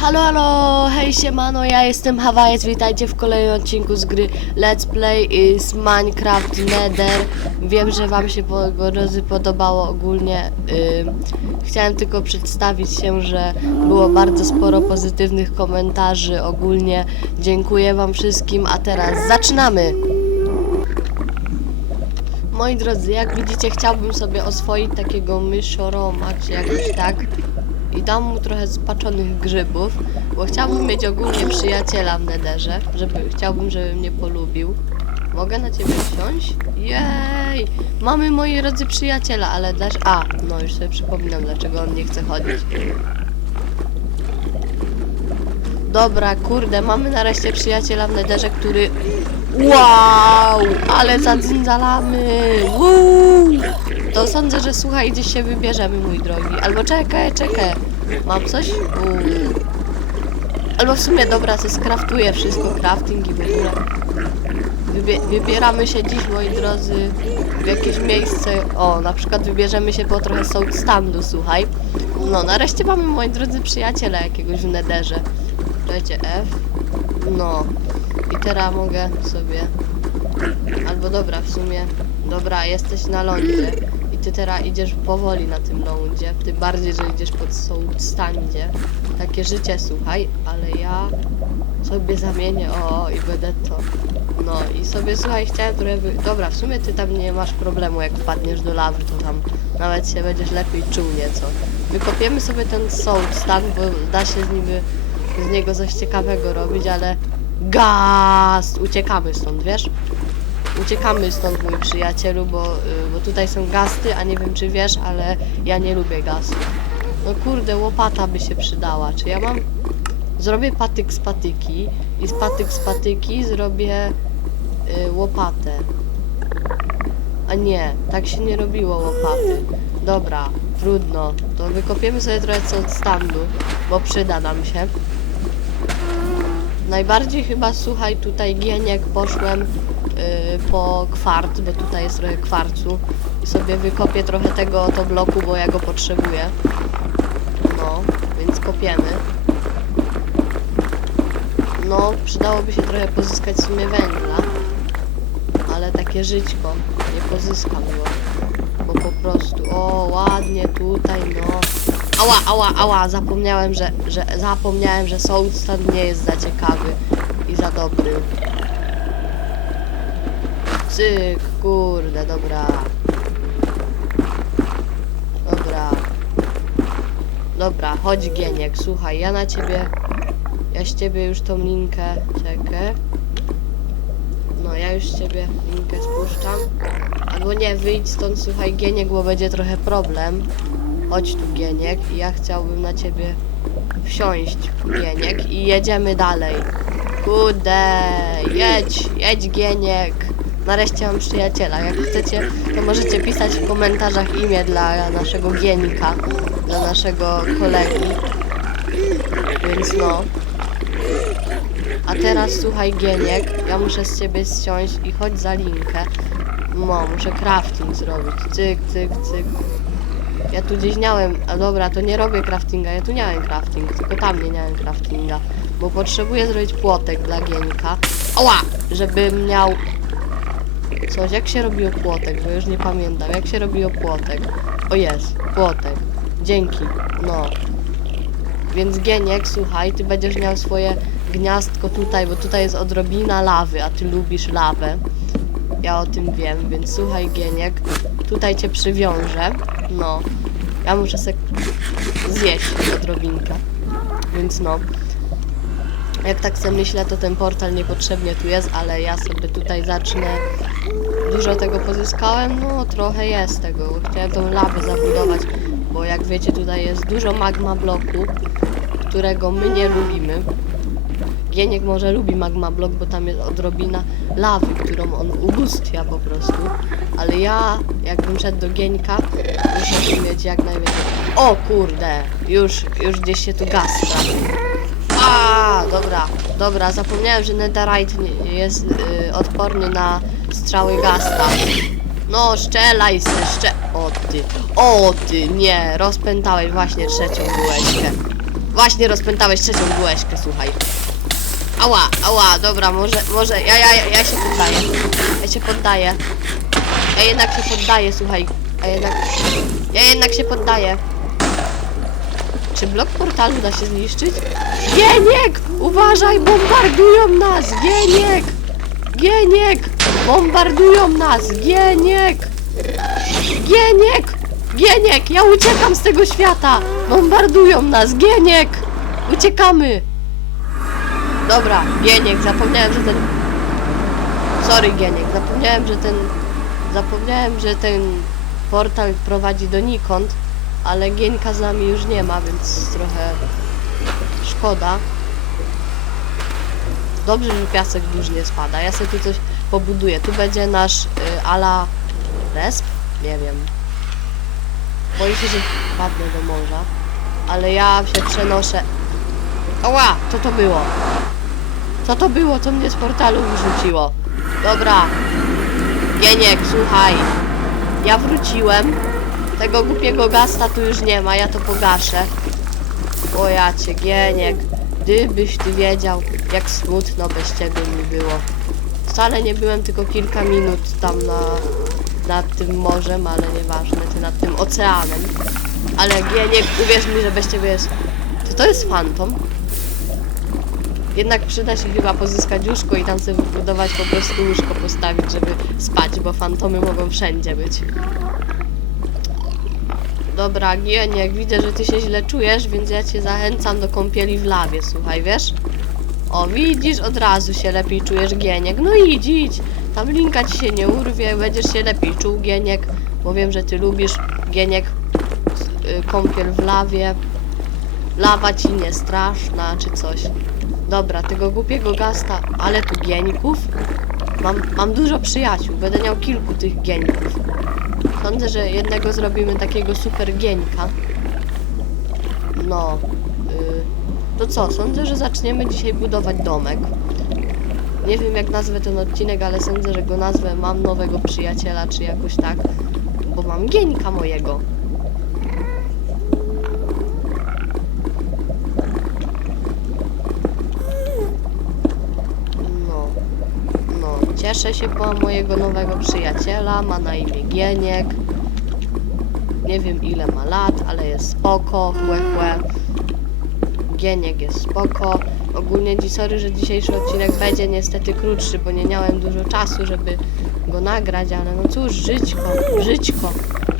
Halo, halo, hej siemano, ja jestem Hawajec, witajcie w kolejnym odcinku z gry Let's Play z Minecraft Nether. Wiem, że wam się po- podobało ogólnie. ym, chciałem tylko przedstawić się, że było bardzo sporo pozytywnych komentarzy ogólnie. Dziękuję wam wszystkim, a teraz zaczynamy! Moi drodzy, jak widzicie, chciałbym sobie oswoić takiego myszoroma, czy jakoś tak. Dam mu trochę spaczonych grzybów, bo chciałbym mieć ogólnie przyjaciela w nederze, żeby, chciałbym, żeby mnie polubił. Mogę na ciebie wsiąść? Jej! Mamy moi drodzy przyjaciela, ale dasz... A, no już sobie przypominam, dlaczego on nie chce chodzić. Dobra, kurde, mamy nareszcie przyjaciela w nederze, który... Wow! Ale zadzindzalamy! Woo! To sądzę, że słuchaj, gdzieś się wybierzemy, mój drogi. Albo czekaj, czekaj. Mam coś? Uuu. Albo w sumie, dobra, to skraftuję wszystko, crafting i w ogóle. Wybie wybieramy się dziś, moi drodzy, w jakieś miejsce. O, na przykład wybierzemy się po trochę standu, słuchaj. No, nareszcie mamy, moi drodzy, przyjaciela jakiegoś w nederze. Dajcie F. No. I teraz mogę sobie... Albo dobra, w sumie... Dobra, jesteś na lądzie. Ty teraz idziesz powoli na tym lądzie. Tym bardziej, że idziesz pod standzie. Takie życie, słuchaj. Ale ja sobie zamienię, o, i będę to. No i sobie, słuchaj, chciałem trochę... Wy... Dobra, w sumie ty tam nie masz problemu, jak wpadniesz do lawy, to tam nawet się będziesz lepiej czuł nieco. Wykopiemy sobie ten soul stand, bo da się z niby z niego coś ciekawego robić, ale gaz! Uciekamy stąd, wiesz? Uciekamy stąd, mój przyjacielu, bo, y, bo tutaj są gasty, a nie wiem czy wiesz, ale ja nie lubię gastu. No kurde, łopata by się przydała. Czy ja mam... Zrobię patyk z patyki i z patyk z patyki zrobię y, łopatę. A nie, tak się nie robiło łopaty. Dobra, trudno. To wykopiemy sobie trochę co od standu, bo przyda nam się. Najbardziej chyba, słuchaj, tutaj gieniek poszłem po kwart, bo tutaj jest trochę kwarcu i sobie wykopię trochę tego oto bloku, bo ja go potrzebuję. No, więc kopiemy. No, przydałoby się trochę pozyskać w sumie węgla, ale takie żyćko nie pozyskam go, bo po prostu, o, ładnie tutaj, no. Ała, ała, ała, zapomniałem, że, że zapomniałem, że Soulstand nie jest za ciekawy i za dobry. Cyk, kurde, dobra. Dobra. Dobra, chodź Gieniek, słuchaj, ja na ciebie, ja z ciebie już tą linkę, czekaj. No, ja już z ciebie linkę spuszczam. Albo nie, wyjdź stąd, słuchaj Gieniek, bo będzie trochę problem. Chodź tu Gieniek i ja chciałbym na ciebie wsiąść Gieniek i jedziemy dalej. Kurde, jedź, jedź Gieniek. Nareszcie mam przyjaciela. Jak chcecie, to możecie pisać w komentarzach imię dla naszego Gienika, dla naszego kolegi. Więc no. A teraz słuchaj Gieniek, ja muszę z ciebie zsiąść i chodź za linkę. No, muszę crafting zrobić. Cyk, cyk, cyk. Ja tu gdzieś miałem, a dobra, to nie robię craftinga, ja tu miałem crafting, tylko tam nie miałem craftinga, bo potrzebuję zrobić płotek dla Gienika. Ała! Żebym miał... Coś, jak się robiło płotek, bo już nie pamiętam, jak się robiło płotek. O jest, płotek. Dzięki, no. Więc Gieniek, słuchaj, ty będziesz miał swoje gniazdko tutaj, bo tutaj jest odrobina lawy, a ty lubisz lawę. Ja o tym wiem, więc słuchaj Gieniek, tutaj cię przywiążę. No, ja muszę sobie zjeść odrobinkę. Więc no. Jak tak sobie myślę, to ten portal niepotrzebnie tu jest, ale ja sobie tutaj zacznę. Dużo tego pozyskałem, no trochę jest tego. Chciałem tą lawę zabudować, bo jak wiecie, tutaj jest dużo magma bloku, którego my nie lubimy. Gieniek może lubi magma blok, bo tam jest odrobina lawy, którą on ubóstwia po prostu. Ale ja, jakbym szedł do Gieńka, muszę mieć jak najwięcej. O kurde, już, już gdzieś się tu gaz trafił. Dobra, dobra, zapomniałem, że netherite jest y, odporny na strzały gasta. No, szczelaj se, szcze... O ty, o ty, nie, rozpętałeś właśnie trzecią bułeczkę. Właśnie rozpętałeś trzecią bułeczkę, słuchaj. Ała, ała, dobra, może, może, ja, ja, ja się poddaję. Ja się poddaję. Ja jednak się poddaję, słuchaj. Ja jednak, ja jednak się poddaję. Czy blok portalu da się zniszczyć? Gieniek! Uważaj, bombardują nas! Gieniek! Gieniek! Bombardują nas! Gieniek! Gieniek! Gieniek! Ja uciekam z tego świata! Bombardują nas! Gieniek! Uciekamy! Dobra, Gieniek, zapomniałem, że ten... Sorry, Gieniek, zapomniałem, że ten... Zapomniałem, że ten portal prowadzi donikąd, ale Gieńka z nami już nie ma, więc trochę szkoda. Dobrze, że piasek już nie spada. Ja sobie tu coś pobuduję. Tu będzie nasz y, ala resp? Nie wiem. Boję się, że padnę do morza. Ale ja się przenoszę... Oła! Co to było? Co to było? Co mnie z portalu wyrzuciło? Dobra. Gieniek, słuchaj. Ja wróciłem. Tego głupiego gasta tu już nie ma, ja to pogaszę. O ja cię, Gieniek. Gdybyś ty wiedział, jak smutno bez ciebie mi było. Wcale nie byłem tylko kilka minut tam na, nad tym morzem, ale nieważne, ty nad tym oceanem. Ale Gieniek, uwierz mi, że bez ciebie jest... Czy to jest fantom? Jednak przyda się chyba pozyskać łóżko i tam sobie wybudować po prostu łóżko postawić, żeby spać, bo fantomy mogą wszędzie być. Dobra, Gieniek, widzę, że ty się źle czujesz, więc ja cię zachęcam do kąpieli w lawie, słuchaj, wiesz? O, widzisz, od razu się lepiej czujesz, Gieniek. No idź, idź. Ta blinka ci się nie urwie, będziesz się lepiej czuł, Gieniek. Bo wiem, że ty lubisz, Gieniek, y, kąpiel w lawie. Lawa ci nie straszna, czy coś. Dobra, tego głupiego gasta, ale tu gieńków. Mam, mam dużo przyjaciół, będę miał kilku tych gieńków. Sądzę, że jednego zrobimy takiego super gieńka. No. Y, to co, sądzę, że zaczniemy dzisiaj budować domek. Nie wiem jak nazwę ten odcinek, ale sądzę, że go nazwę Mam nowego przyjaciela, czy jakoś tak. Bo mam gieńka mojego. No. No, cieszę się po mojego nowego przyjaciela, ma na imię Gieniek. Nie wiem ile ma lat, ale jest spoko, chłe, chłe. Gieniek jest spoko. Ogólnie sorry, że dzisiejszy odcinek będzie niestety krótszy, bo nie miałem dużo czasu, żeby go nagrać, ale no cóż, żyćko, żyćko,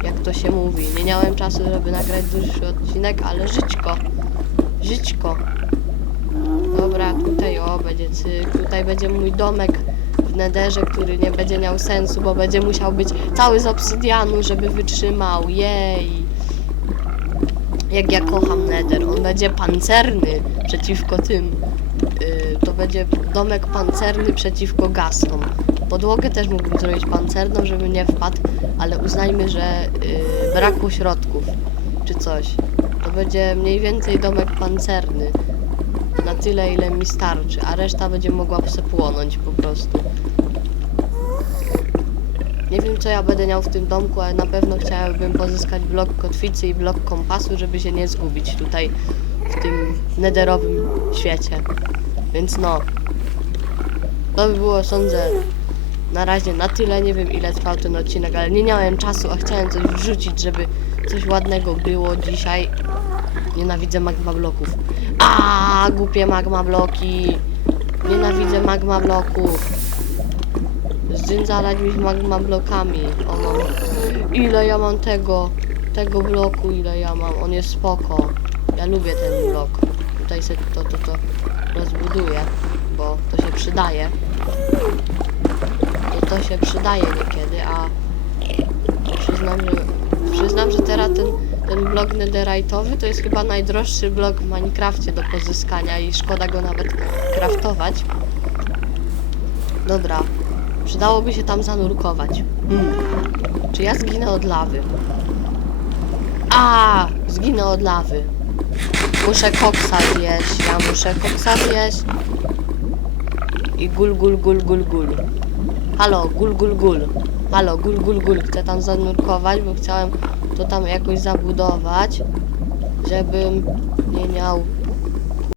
jak to się mówi. Nie miałem czasu, żeby nagrać dłuższy odcinek, ale żyćko, żyćko. Dobra, tutaj o, będzie cyk, tutaj będzie mój domek nederze, który nie będzie miał sensu, bo będzie musiał być cały z obsydianu, żeby wytrzymał, jej. Jak ja kocham neder, on będzie pancerny przeciwko tym. Yy, to będzie domek pancerny przeciwko gastom. Podłogę też mógłbym zrobić pancerną, żeby nie wpadł, ale uznajmy, że yy, brakło środków, czy coś. To będzie mniej więcej domek pancerny na tyle, ile mi starczy, a reszta będzie mogła płonąć po prostu. Nie wiem, co ja będę miał w tym domku, ale na pewno chciałbym pozyskać blok kotwicy i blok kompasu, żeby się nie zgubić tutaj w tym nederowym świecie. Więc no, to by było, sądzę, na razie na tyle. Nie wiem, ile trwał ten odcinek, ale nie miałem czasu, a chciałem coś wrzucić, żeby coś ładnego było dzisiaj. Nienawidzę magma bloków. A, głupie magma bloki. Nienawidzę magma bloków. Zdzyndzalać mi magma blokami. O, mam. Ile ja mam tego? Tego bloku, ile ja mam? On jest spoko. Ja lubię ten blok. Tutaj sobie to, to, to rozbuduję, bo to się przydaje. To, to się przydaje niekiedy, a przyznam, że przyznam, że teraz ten ten blok netherite'owy to jest chyba najdroższy blok w Minecrafcie do pozyskania i szkoda go nawet craftować. Dobra, przydałoby się tam zanurkować. Hmm. Czy ja zginę od lawy? A, zginę od lawy. Muszę koksa zjeść, ja muszę koksa zjeść. I gul, gul, gul, gul, gul. Halo, gul, gul, gul. Halo, gul, gul, gul. Chcę tam zanurkować, bo chciałem to tam jakoś zabudować, żebym nie miał